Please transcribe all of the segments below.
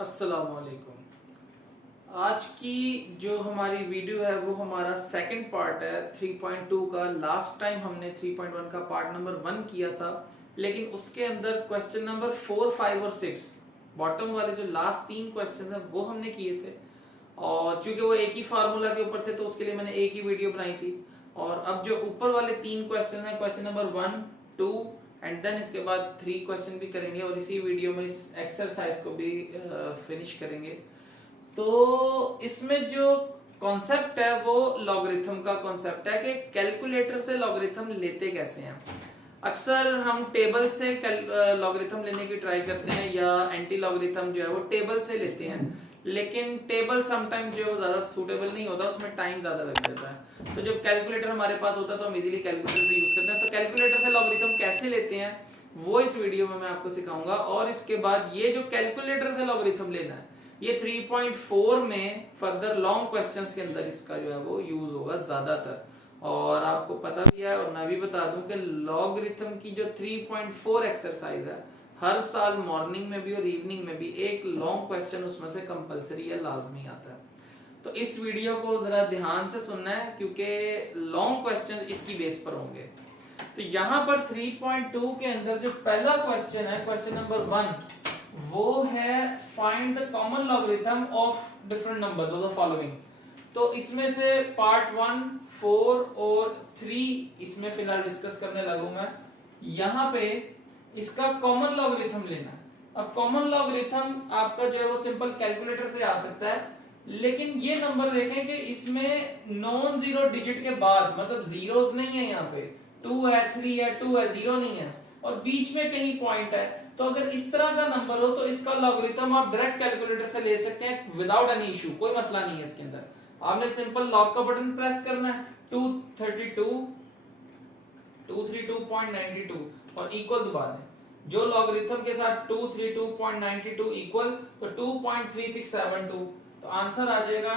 अस्सलामुअलैकुम। आज की जो हमारी वीडियो है वो हमारा सेकंड पार्ट है 3.2 का। लास्ट टाइम हमने 3.1 का पार्ट नंबर 1 किया था, लेकिन उसके अंदर क्वेश्चन नंबर 4, 5 और 6 बॉटम वाले जो लास्ट 3 क्वेश्चन हैं वो हमने किए थे। और चूंकि वो एक ही फार्मूला के ऊपर थे तो उसके लिए मैंने एक ही वीडियो बनाई थी। और अब जो ऊपर वाले 3 क्वेश्चन हैं, क्वेश्चन नंबर 1, 2 एंड देन इसके बाद 3 क्वेश्चन भी करेंगे और इसी वीडियो में इस एक्सरसाइज को भी फिनिश करेंगे। तो इसमें जो कॉन्सेप्ट है वो लॉगरिथम का कॉन्सेप्ट है कि कैलकुलेटर से लॉगरिथम लेते कैसे हैं। अक्सर हम टेबल से लॉगरिथम लेने की ट्राई करते हैं या एंटी लॉगरिथम जो है वो टेबल से लेते हैं, लेकिन टेबल समटाइम जो है ज्यादा सूटेबल नहीं होता, उसमें टाइम ज्यादा लग जाता है। तो जब कैलकुलेटर हमारे पास होता है तो हम इजीली कैलकुलेटर से यूज करते हैं। तो कैलकुलेटर से लॉगरिथम कैसे लेते हैं वो इस वीडियो में मैं आपको सिखाऊंगा। और इसके बाद ये जो कैलकुलेटर से लॉगरिथम लेना है ये 3.4 में फर्दर लॉन्ग क्वेश्चंस के अंदर इसका जो है वो यूज होगा ज्यादातर। और आपको पता भी है और मैं भी बता दूं कि लॉगरिथम की जो 3.4 एक्सरसाइज है हर साल मॉर्निंग में भी और इवनिंग में भी एक लॉन्ग क्वेश्चन उसमें से कंपलसरी या लाजमी आता है। तो इस वीडियो को जरा ध्यान से सुनना है क्योंकि लॉन्ग क्वेश्चन इसकी बेस पर होंगे। तो यहां पर 3.2 के अंदर जो पहला क्वेश्चन है, क्वेश्चन नंबर 1, वो है find the common logarithm of different numbers of the following. तो इसमें से पार्ट 1, 4 और 3 इसमें फिलहाल डिस्कस करने लगूं मैं। यहां पे इसका कॉमन लॉगरिथम लेना है। अब कॉमन लॉगरिथम आपका जो है वो सिंपल कैलकुलेटर से आ सकता है, लेकिन ये नंबर देखें कि इसमें नॉन जीरो डिजिट के बाद, मतलब जीरोस नहीं है, यहाँ पे 2 है, 3 है, 2 है, 0 नहीं है और बीच में कहीं पॉइंट है। तो अगर इस तरह का नंबर हो तो इसका लॉगरिथम आप डायरेक्ट कैलकुलेटर से ले सकते हैं विदाउट एनी इशू, कोई मसला नहीं है इसके अंदर। आपने सिंपल लॉग का बटन प्रेस करना है, 232.92 और इक्वल दबा दें। जो लॉगरिथम के साथ 232.92 इक्वल तो 2.3672, तो आंसर आ जाएगा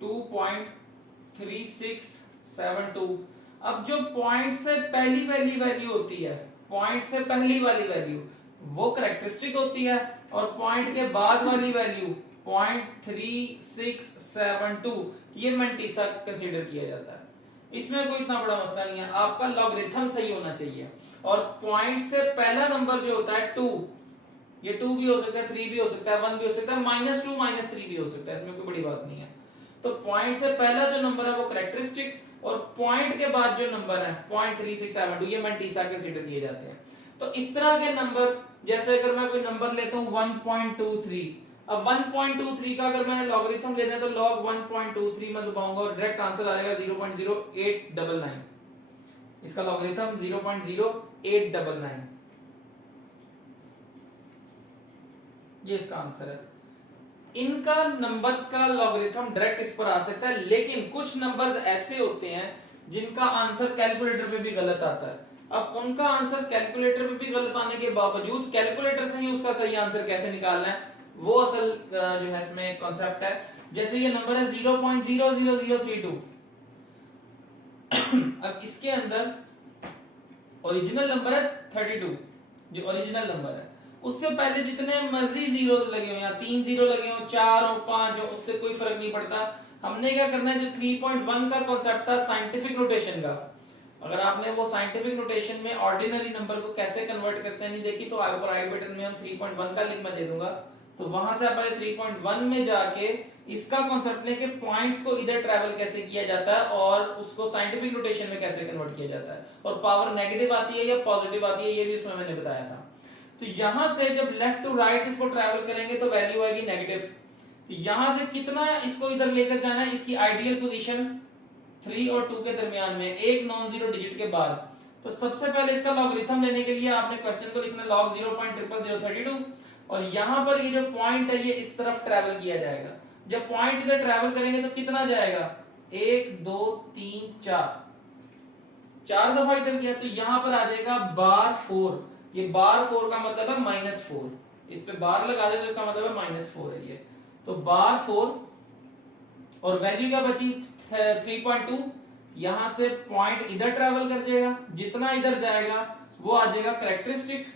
2.3672। अब जो पॉइंट से पहली वाली वैल्यू होती है, पॉइंट से पहली वाली वैल्यू वो कैरेक्टरिस्टिक होती है और पॉइंट के बाद वाली वैल्यू 0.3672 ये मैंटीसा कंसीडर किया जाता है। इसमें कोई इतना बड़ा मसला नहीं है, आपका लॉगरिथम सही होना चाहिए। और पॉइंट से पहला नंबर जो होता है 2, ये 2 भी हो सकता है, 3 भी हो सकता है, 1 भी हो सकता है, -2 -3 भी हो सकता है, इसमें कोई बड़ी बात नहीं है। तो पॉइंट से पहला जो नंबर है वो कैरेक्टरिस्टिक और पॉइंट के बाद जो नंबर है 0.3672 ये मैंटीसा कंसीडर किए जाते हैं। तो इस तरह के नंबर, जैसे अगर मैं कोई नंबर लेता हूं 1.23, अब 1.23 का अगर मैंने लॉगरिथम लेना है तो log 1.23 में दबाऊंगा और डायरेक्ट आंसर आ जाएगा 0.0899। इसका लॉगरिथम 0.0899, ये इसका आंसर है। इनका नंबर्स का लॉगरिथम डायरेक्ट इस पर आ सकता है, लेकिन कुछ नंबर्स ऐसे होते हैं जिनका आंसर कैलकुलेटर पे भी गलत आता है। अब उनका आंसर कैलकुलेटर पे भी गलत आने के बावजूद कैलकुलेटर से ही उसका सही आंसर कैसे निकालना है वो असल जो है इसमें कॉन्सेप्ट है। जैसे ये नंबर है 0.00032, अब इसके अंदर ओरिजिनल नंबर है 32, जो ओरिजिनल नंबर है उससे पहले जितने मर्जी जीरोस लगे हो, या 3 जीरो लगे हो, 4 हो, 5 हो, उससे कोई फर्क नहीं पड़ता। हमने क्या करना है, जो 3.1 का कॉन्सेप्ट था साइंटिफिक नोटेशन का, अगर आपने वो साइंटिफिक नोटेशन में ऑर्डिनरी नंबर को कैसे कन्वर्ट करते हैं नहीं देखी तो ऊपर आई बटन में हम 3.1 का लिंक मैं दे दूंगा, तो वहां से आप 3.1 में जाके इसका कॉन्सेप्ट लेके पॉइंट्स को इधर ट्रेवल कैसे किया जाता है और उसको साइंटिफिक नोटेशन में कैसे कन्वर्ट किया जाता है, और पावर नेगेटिव आती है या पॉजिटिव आती है ये भी उसमें मैंने बताया था। तो यहां से जब लेफ्ट टू राइट इसको ट्रेवल करेंगे तो वैल्यू आएगी नेगेटिव। तो यहां से कितना इसको इधर लेकर जाना है, इसकी आइडियल पोजीशन 3 और 2 के दरमियान में, एक नॉन जीरो डिजिट के बाद। तो सबसे पहले इसका लॉगरिथम लेने के लिए आपने क्वेश्चन को लिखना log 0.000032 और यहां पर ये जो पॉइंट है ये इस तरफ ट्रेवल किया जाएगा। जब पॉइंट इधर ट्रेवल करेंगे तो कितना जाएगा, 1 2 3 4 दफा इधर किया तो यहां पर आ जाएगा बार 4। ये बार 4 का मतलब है -4। इस पे बार लगा दे तो इसका मतलब है -4 है ये। तो बार 4 और वैल्यू क्या बची 3.2। यहां से पॉइंट इधर ट्रेवल कर जाएगा, जितना इधर जाएगा वो आ जाएगा करेक्टरिस्टिक,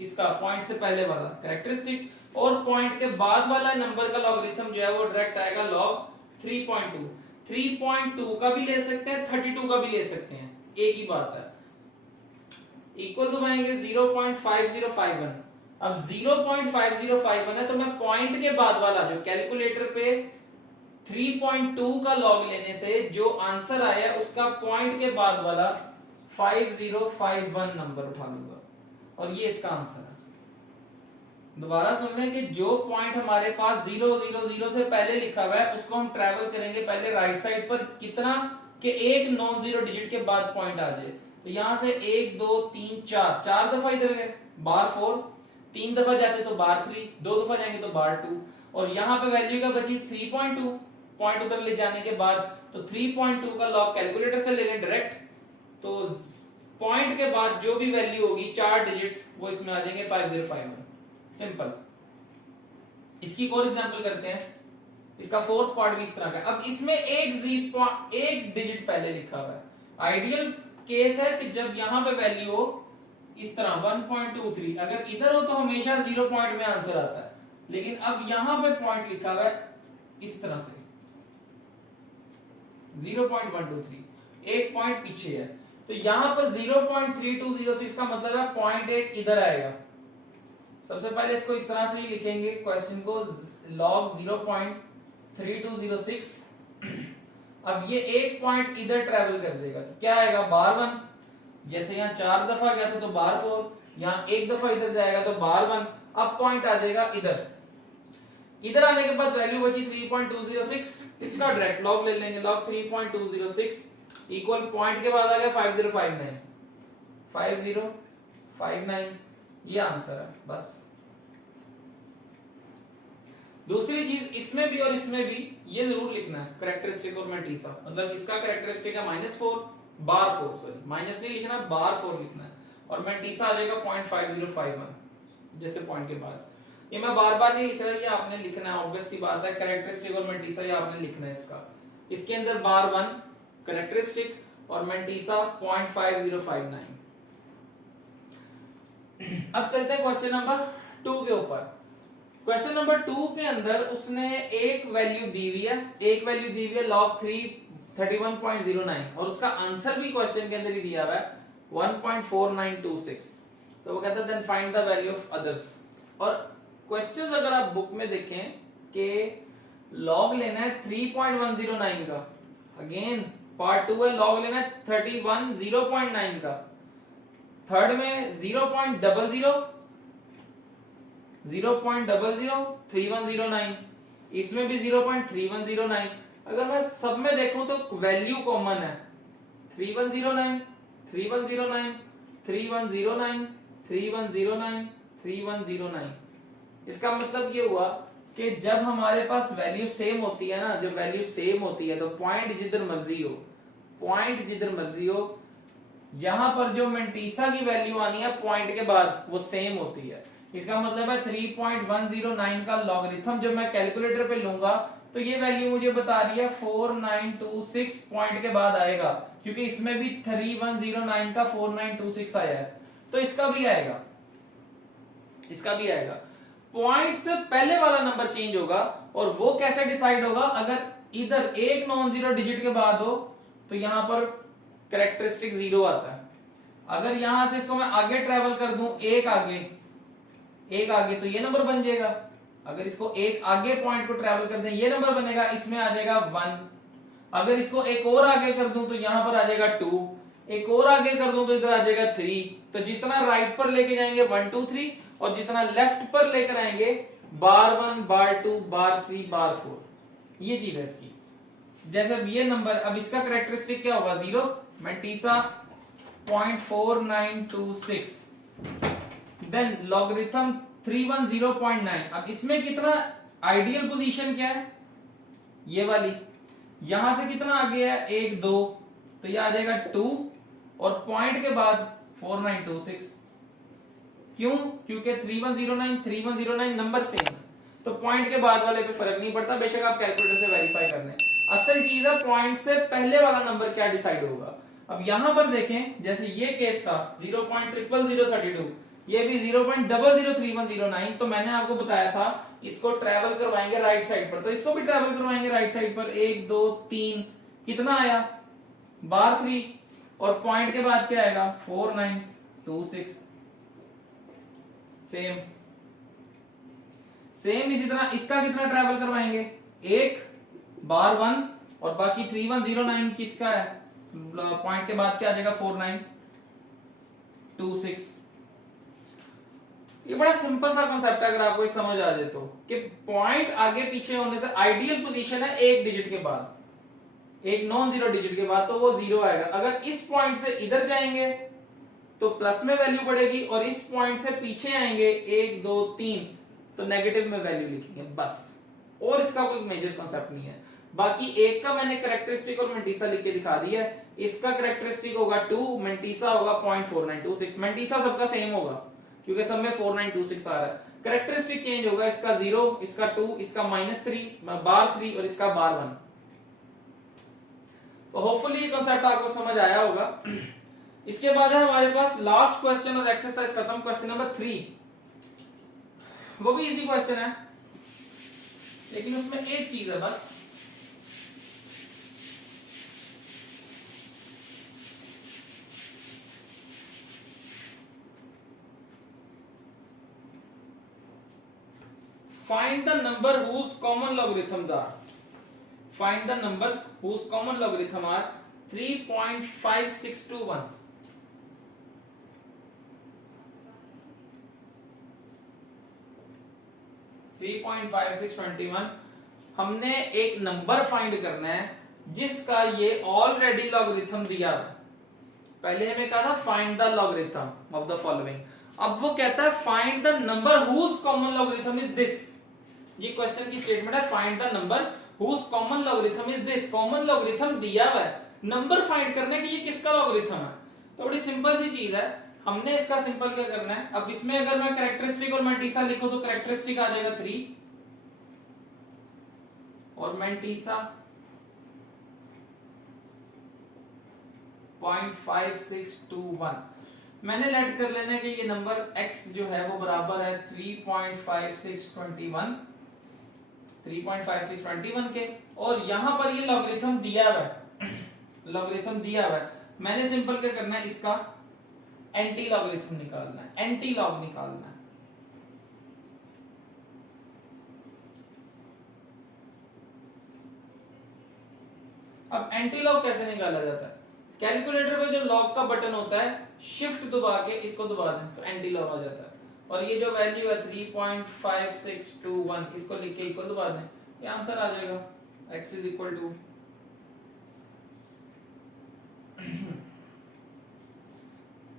इसका पॉइंट से पहले वाला करेक्टरिस्टिक, और पॉइंट के बाद वाला नंबर का लॉगरिथम जो है वो डायरेक्ट आएगा log 3.2। 3.2 का भी ले सकते हैं, 32 का भी ले सकते हैं, एक ही बात है। इक्वल तो बनाएंगे 0.5051। अब 0.5051 है तो मैं पॉइंट के बाद वाला जो कैलकुलेटर पे 3.2 का लॉग लेने से जो आंसर आया उसका पॉइंट के बाद वाला 5051 नंबर उठा लूंगा और ये इसका आंसर है। दोबारा सुन लें कि जो पॉइंट हमारे पास 000 से पहले लिखा हुआ है उसको हम ट्रेवल करेंगे पहले राइट साइड पर कितना कि एक नॉन जीरो डिजिट के बाद पॉइंट आ जाए। तो यहां से 1 2 3 4 4 दफा इधर गए बार 4, 3 दफा जाते तो बार 3, 2 दफा जाएंगे तो बार 2, और यहां पे वैल्यू क्या बची 3.2, पॉइंट उधर ले जाने के बाद तो 3.2 का लॉग कैलकुलेटर से ले लें डायरेक्ट, तो पॉइंट के बाद जो भी वैल्यू होगी 4 डिजिट्स वो इसमें आ जाएंगे 5051। सिंपल। इसकी और एग्जांपल करते हैं। इसका फोर्थ पार्ट भी इस तरह का है। अब इसमें एक डिजिट पहले लिखा हुआ है। आइडियल केस है कि जब यहां पे वैल्यू हो इस तरह 1.23, अगर इधर हो तो हमेशा 0 पॉइंट में आंसर आता है, लेकिन अब यहां पे पॉइंट लिखा हुआ है इस तरह से 0.123, एक पॉइंट पीछे है, तो यहां पर 0.3206 का मतलब है पॉइंट एक इधर आएगा। सबसे पहले इसको इस तरह से ही लिखेंगे क्वेश्चन को, log 0.3206। अब ये एक पॉइंट इधर ट्रेवल कर जाएगा तो क्या आएगा बार 1, जैसे यहाँ 4 दफा गया था तो बार 4, यहाँ एक दफा इधर जाएगा तो बार 1, अब पॉइंट आ जाएगा इधर। इधर आने के बाद वैल्यू बची 3.206, इसका डायरेक्ट लॉग ले लेंगे, log 3.206 इक्वल पॉइंट के बाद आ गया 5059, 5059, ये आंसर है बस। दूसरी चीज इसमें भी और इसमें भी ये जरूर लिखना है करेक्टरिस्टिक और मैंटीसा, मतलब इसका करेक्टरिस्टिक है -4 बार 4, सॉरी माइनस नहीं लिखना, बार 4 लिखना है, और मैंटीसा आ जाएगा 0.5051 जैसे पॉइंट के बाद। ये मैं बार बार नहीं लिख रहा, ये आपने लिखना है, ऑब्वियस सी बात है, करेक्टरिस्टिक और मैंटीसा ये आपने लिखना है इसका। इसके अंदर बार 1 करेक्टरिस्टिक और मैंटीसा 0.5059। अब चलते हैं क्वेश्चन नंबर 2 के ऊपर। क्वेश्चन नंबर 2 के अंदर उसने एक वैल्यू दी हुई है, log 31.09, और उसका आंसर भी क्वेश्चन के अंदर ही दिया हुआ है 1.4926। तो वो कहता है then find the value of others. और क्वेश्चंस अगर आप बुक में देखें कि लॉग लेना है 3.109 का, अगेन पार्ट 2 है लॉग लेना है 0.9 का, थर्ड में 0.00 इसमें भी 0.3109। अगर मैं सब में देखूं तो वैल्यू कॉमन है 3109 3109 3109 3109 3109। इसका मतलब ये हुआ कि जब हमारे पास वैल्यू सेम होती है ना, जब वैल्यू सेम होती है तो पॉइंट जिधर मर्जी हो, यहां पर जो मैंटीसा की वैल्यू आनी है पॉइंट के बाद वो सेम होती है। इसका मतलब है 3.109 का लॉगरिथम जब मैं कैलकुलेटर पे लूंगा तो ये वैल्यू मुझे बता रही है 4926 पॉइंट के बाद आएगा, क्योंकि इसमें भी 3109 का 4926 आया है, तो इसका भी आएगा। पॉइंट से पहले वाला नंबर चेंज होगा, और वो कैसे डिसाइड होगा, अगर इधर एक नॉन जीरो डिजिट के बाद हो तो यहां पर कैरेक्टरिस्टिक 0 आता है। अगर यहां से इसको मैं आगे ट्रेवल कर दूं, एक आगे तो ये नंबर बन जाएगा। अगर इसको एक आगे पॉइंट को ट्रेवल कर दें ये नंबर बनेगा, इसमें आ जाएगा 1। अगर इसको एक और आगे कर दूं तो यहां पर आ जाएगा 2, एक और आगे कर दूं तो इधर आ जाएगा 3। तो जितना राइट पर लेके जाएंगे 1 2 3, और जितना लेफ्ट पर लेकर आएंगे बार 1 बार 2 बार 3 बार 4, ये चीज है इसकी। जैसे अब ये नंबर, अब इसका कैरेक्टरिस्टिक क्या होगा 0, मैंटीसा 0.4926, देन लॉगरिथम 310.9। अब इसमें कितना आइडियल पोजीशन क्या है, ये वाली, यहां से कितना आगे है 1 2, तो ये आ जाएगा 2, और पॉइंट के बाद 4926। क्यों? क्योंकि 3109 3109 नंबर सेम है, तो पॉइंट के बाद वाले पे फर्क नहीं पड़ता, बेशक आप कैलकुलेटर से वेरीफाई कर लें। असल चीज है पॉइंट से पहले वाला नंबर क्या डिसाइड होगा। अब यहां पर देखें, जैसे ये केस था 0.00032, ये भी 0.00309, तो मैंने आपको बताया था इसको ट्रेवल करवाएंगे राइट साइड पर, तो इसको भी ट्रेवल करवाएंगे राइट साइड पर। 1 2 3 कितना आया? बार 3, और पॉइंट के बाद क्या आएगा? 4926। सेम सेम इसी तरह इसका कितना ट्रेवल करवाएंगे? 1 बार 1, और बाकी 3109 किसका है? पॉइंट के बाद क्या आ जाएगा? 4926। ये बड़ा सिंपल सा कॉन्सेप्ट है, अगर आपको ये समझ आ जाए तो, कि पॉइंट आगे पीछे होने से आइडियल पोजीशन है एक डिजिट के बाद, एक नॉन जीरो डिजिट के बाद, तो वो जीरो आएगा। अगर इस पॉइंट से इधर जाएंगे तो प्लस में वैल्यू बढ़ेगी, और इस पॉइंट से पीछे आएंगे 1 2 3 तो नेगेटिव में वैल्यू लिखेंगे बस। और इसका कोई मेजर कॉन्सेप्ट नहीं है। बाकी एक का मैंने कैरेक्टरिस्टिक और मेंटीसा लिख के दिखा दिया है। इसका कैरेक्टरिस्टिक होगा 2, मेंटीसा होगा 0.4926। मेंटीसा सबका सेम होगा क्योंकि सब में 4926 आ रहा है। कैरेक्टरिस्टिक चेंज होगा, इसका 0, इसका 2, इसका -3, बार 3 और इसका बार 1। तो होपफुली ये कॉन्सेप्ट आपको समझ आया होगा। इसके बाद है हमारे पास लास्ट क्वेश्चन और एक्सरसाइज खत्म, क्वेश्चन नंबर 3। वो भी इजी क्वेश्चन है, लेकिन उसमें एक चीज है बस, find the number whose common logarithms are, find the numbers whose common logarithm are 3.5621। हमने एक नंबर फाइंड करना है जिसका ये ऑलरेडी लॉगरिथम दिया है। पहले हमें कहा था find the logarithm of the following, अब वो कहता है find the number whose common logarithm is this. ये क्वेश्चन की स्टेटमेंट है, find the number whose common logarithm is this. Common logarithm दिया हुआ है, नंबर फाइंड करने की ये किसका लॉगरिथम है। तो बड़ी सिंपल सी चीज है, हमने इसका सिंपल क्या करना है। अब इसमें अगर मैं कैरेक्टरिस्टिक और मेंटीसा लिखूं तो कैरेक्टरिस्टिक आ जाएगा 3 और मेंटीसा 0.5621। मैंने लेट कर लेना कि ये नंबर x जो है वो बराबर है 3.5621 के, और यहां पर ये लॉगरिथम दिया हुआ है, लॉगरिथम दिया हुआ है। मैंने सिंपल क्या करना है, इसका एंटी लॉगरिथम निकालना है, एंटी लॉग निकालना है। अब एंटी लॉग कैसे निकाला जाता है? कैलकुलेटर पे जो लॉग का बटन होता है, शिफ्ट दबा के इसको दबा दें तो एंटी लॉग आ जाता है। और ये जो वैल्यू है 3.5621, इसको लिख के इक्वल दबा दें, ये आंसर आ जाएगा। x is equal to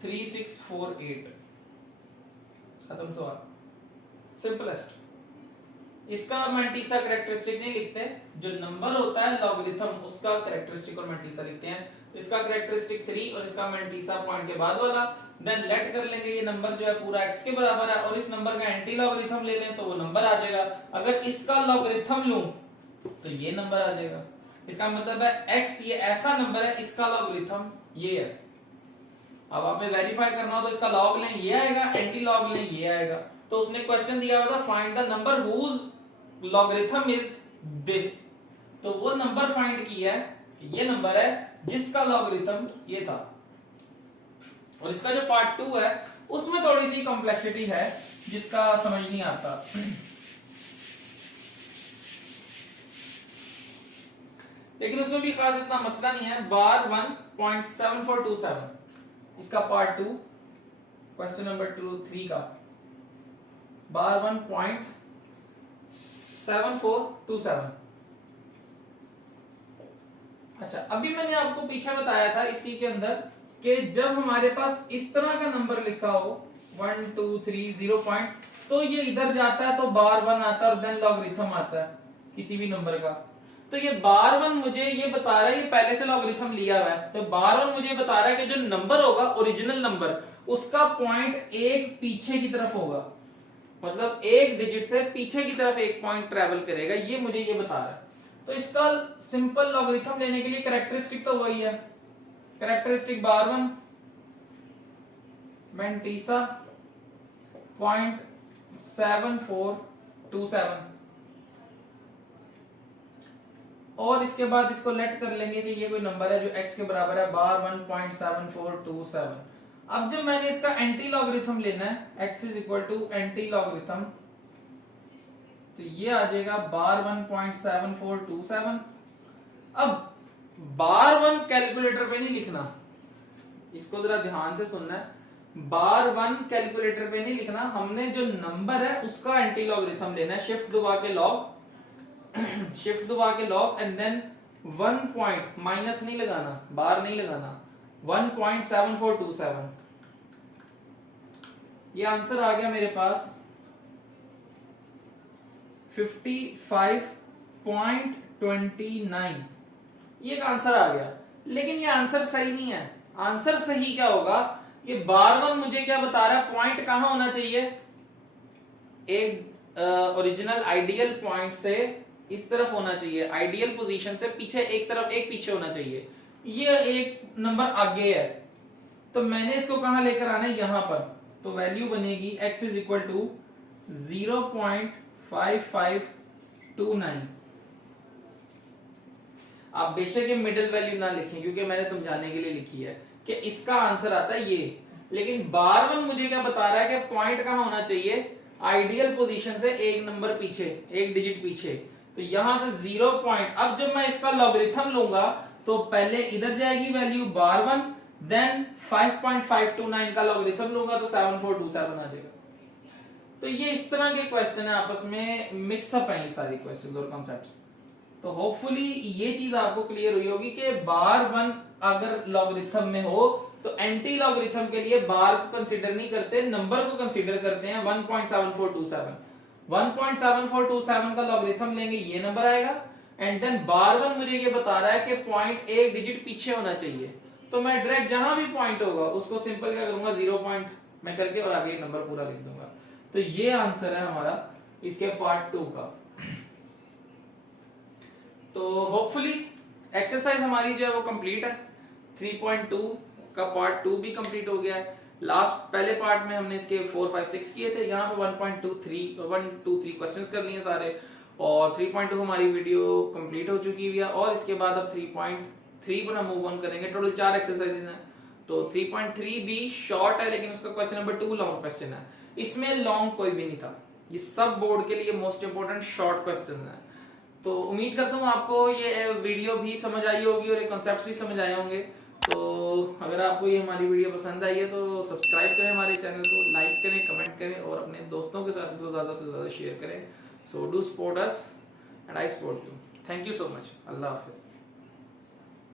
3648। खत्म सवाल, सिंपलेस्ट। इसका मेंटीसा कैरेक्टरिस्टिक नहीं लिखते, जो नंबर होता है लॉगरिथम उसका कैरेक्टरिस्टिक और मेंटीसा लिखते हैं। तो इसका कैरेक्टरिस्टिक 3 और इसका मेंटीसा पॉइंट के बाद वाला, देन लेट कर लेंगे ये नंबर जो है पूरा x के बराबर है, और इस नंबर का एंटी लॉगरिथम ले लें तो वो नंबर आ जाएगा। अगर इसका लॉगरिथम लूं तो ये नंबर आ जाएगा। इसका मतलब है x ये ऐसा नंबर है, इसका लॉगरिथम ये है। अब आपने वेरीफाई करना हो तो इसका लॉग लें, ये आएगा, एंटी लॉग लें, ये आएगा। तो उसने क्वेश्चन दिया हुआ था find the number whose logarithm is this, तो वो नंबर फाइंड किया है कि ये नंबर है जिसका लॉगरिथम ये था। और इसका जो पार्ट 2 है उसमें थोड़ी सी कॉम्प्लेक्सिटी है जिसका समझ नहीं आता। लेकिन उसमें भी खास इतना मसला नहीं है। बार 1.7427 इसका पार्ट 2, क्वेश्चन नंबर 3 का बार 1.7427। अच्छा, अभी मैंने आपको पीछे बताया था इसी के अंदर कि जब हमारे पास इस तरह का नंबर लिखा हो 1 2 3 0 पॉइंट, तो ये इधर जाता है तो बार 1 आता है और देन लॉगरिथम आता है किसी भी नंबर का। तो ये बार 1 मुझे ये बता रहा है, ये पहले से लॉगरिथम लिया हुआ है, तो बार 1 मुझे बता रहा है कि जो नंबर होगा ओरिजिनल नंबर उसका पॉइंट एक पीछे की तरफ होगा, मतलब एक डिजिट से पीछे की तरफ एक पॉइंट ट्रेवल करेगा, ये मुझे ये बता रहा है। तो इसका सिंपल लॉगरिथम लेने के लिए कैरेक्टरिस्टिक तो वही है, कैरेक्टरिस्टिक बार वन मैंटीसा 0.7427 और इसके बाद इसको लेट कर लेंगे कि ये कोई नंबर है जो x के बराबर है बार 1.7427। अब जब मैंने इसका एंटी लॉगरिथम लेना है x is equal to antilogarithm, तो ये आ जाएगा बार 1.7427। अब बार वन कैलकुलेटर पे नहीं लिखना, इसको जरा ध्यान से सुनना है। बार वन कैलकुलेटर पे नहीं लिखना, हमने जो नंबर है उसका एंटी लॉगरिथम लेना है, शिफ्ट दबा के लॉग शिफ्ट दबा के log and then 1 point, minus नहीं लगाना, बार नहीं लगाना, 1.7427। ये आंसर आ गया मेरे पास 55.29। ये एक आंसर आ गया, लेकिन ये आंसर सही नहीं है। आंसर सही क्या होगा, ये बार वन मुझे क्या बता रहा है, पॉइंट कहां होना चाहिए, एक ओरिजिनल आइडियल पॉइंट से इस तरफ होना चाहिए, आइडियल पोजीशन से पीछे एक तरफ एक पीछे होना चाहिए। ये एक नंबर आगे है, तो मैंने इसको कहां लेकर आना है, यहां पर। तो वैल्यू बनेगी x इज इक्वल टू 0.5529। आप बेशक ये मिडिल वैल्यू ना लिखें क्योंकि मैंने समझाने के लिए लिखी है कि इसका आंसर आता है ये, लेकिन बार वन मुझे क्या बता रहा है कि पॉइंट कहां होना चाहिए, आइडियल पोजीशन से एक नंबर पीछे, एक डिजिट पीछे। तो यहां से 0 पॉइंट, अब जब मैं इसका लॉगरिथम लूंगा तो पहले इधर जाएगी वैल्यू बार वन, देन 5.529 का लॉगरिथम लूंगा तो 7427 आ जाएगा। तो ये इस तरह के क्वेश्चन है, आपस में मिक्सअप है ये सारी क्वेश्चन और कॉन्सेप्ट्स। तो होपफुली ये चीज आपको क्लियर हुई होगी कि बार वन अगर लॉगरिथम में हो तो एंटी लॉगरिथम के लिए बार को कंसीडर नहीं करते, नंबर को कंसीडर करते हैं 1.7427। 1.7427 का लॉगरिथम लेंगे, ये नंबर आएगा। एंड देन बार वन मुझे ये बता रहा है कि पॉइंट एक डिजिट पीछे होना चाहिए, तो मैं डायरेक्ट जहां भी पॉइंट होगा उसको सिंपल क्या करूंगा, 0 पॉइंट मैं करके और आगे नंबर पूरा लिख दूंगा। तो ये आंसर है हमारा इसके पार्ट 2 का। तो होपफुली एक्सरसाइज हमारी जो है वो कंप्लीट है। 3.2 का पार्ट 2 भी कंप्लीट हो गया है। लास्ट पहले पार्ट में हमने इसके 4, 5, 6 किए थे, यहाँ पे 1.23 क्वेश्चंस कर लिए सारे, और 3.2 हमारी वीडियो कंप्लीट हो चुकी है। और इसके बाद अब 3.3 पर हम मूव ऑन करेंगे। टोटल 4 एक्सरसाइजेज हैं, तो 3.3 भी शॉर्ट है, लेकिन उसका क्वेश्चन नंबर 2 लॉन्ग क्वेश्चन है। इसमें लॉन्ग कोई भी नहीं था, ये सब बोर्ड के लिए मोस्ट इंपोर्टेंट शॉर्ट क्वेश्चन है। तो उम्मीद करता हूँ आपको ये वीडियो भी समझ आई होगी और ये कॉन्सेप्ट्स भी समझ आए होंगे। तो अगर आपको ये हमारी वीडियो पसंद आई है तो सब्सक्राइब करें हमारे चैनल को, लाइक करें, कमेंट करें और अपने दोस्तों के साथ इसको ज़्यादा से ज़्यादा शेयर करें। So do support us and I support you. Thank you so much. अल्लाह हाफिज़।